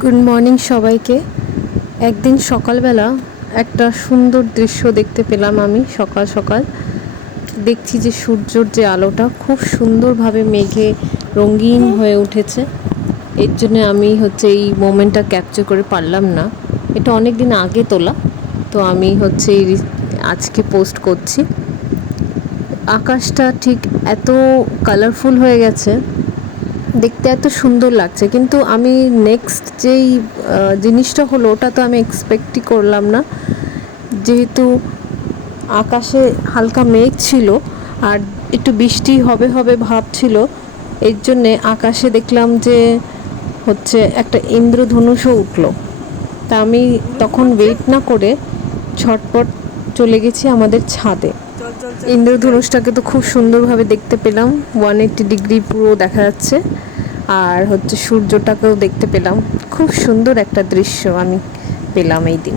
Good morning সবাইকে। একদিন সকালবেলা একটা সুন্দর দৃশ্য দেখতে পেলাম। আমি সকাল সকাল দেখছি যে সূর্যর যে আলোটা খুব সুন্দরভাবে মেঘে রঙিন হয়ে উঠেছে। এর জন্য আমি এই মোমেন্টটা ক্যাপচার করে পারলাম না। এটা অনেক দিন আগে তোলা, তো আমি আজকে পোস্ট করছি। আকাশটা ঠিক এত কালারফুল হয়ে গেছে, দেখতে এত সুন্দর লাগছে, কিন্তু আমি নেক্সট যেই জিনিসটা হলো ওটা তো আমি এক্সপেক্টই করলাম না। যেহেতু আকাশে হালকা মেঘ ছিল আর একটু বৃষ্টি হবে হবে ভাব ছিল, এর জন্যে আকাশে দেখলাম যে একটা ইন্দ্রধনুষও উঠলো। তা আমি তখন ওয়েট না করে ঝটপট চলে গেছি আমাদের ছাদে। ইন্দ্রধনুষটাকে তো খুব সুন্দরভাবে দেখতে পেলাম, 180 ডিগ্রি পুরো দেখা যাচ্ছে। আর সূর্যটাকেও দেখতে পেলাম। খুব সুন্দর একটা দৃশ্য আমি পেলাম এই দিন।